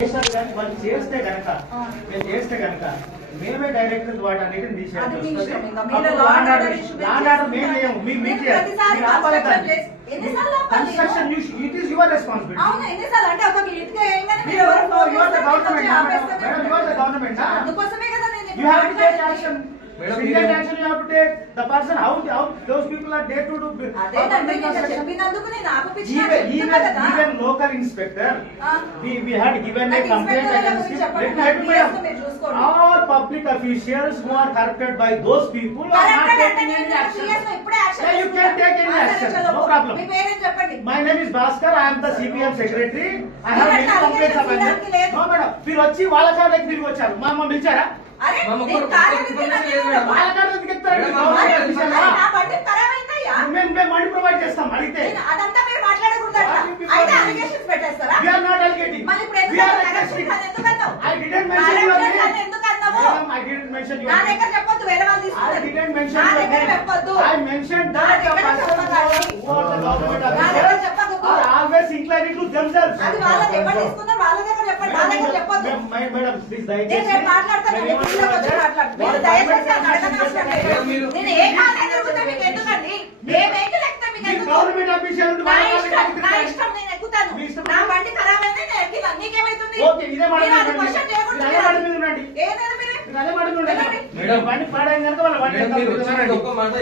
వాళ్ళు చేస్తే కనుక మేము చేస్తే కనుక మేమే డైరెక్ట్ వాటన్నిటిని తీసేయాలి. Construction it is your responsibility. You have to take action. Immediate action you have to take. The person how those people are there to do. Even local inspector, we had given a complaint against him. All public officials who are corrupted by those people are not taking any action. Yeah, you can take any action. No problem. My name is Bhaskar. I am the CPM secretary. I have many complaints about it. No madam. మీరు వచ్చి వాళ్ళ కాళ్ళకి మీరు వచ్చారు. మా అమ్మ పిలిచారా? Money provide చేస్తాం అడిగితే always inclined to themselves. Madam, please దయచేసి గవర్నమెంట్ ఆఫీషియల్ ఓకే ఇదే బండి పాడైన కనుక వాళ్ళ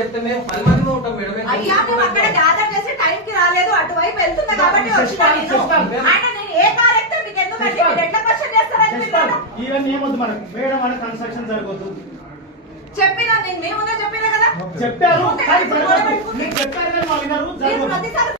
టైంకి రాలేదు అటువైపు వెళ్తున్నా కాబట్టి ఇవన్నీ ఏమొద్దు మనకు మేడం మన కన్స్ట్రక్షన్ జరగదు చెప్పినా నేను మేముందా చెప్పినా కదా చెప్పారు చెప్పారు కానీ వాళ్ళు వినరు.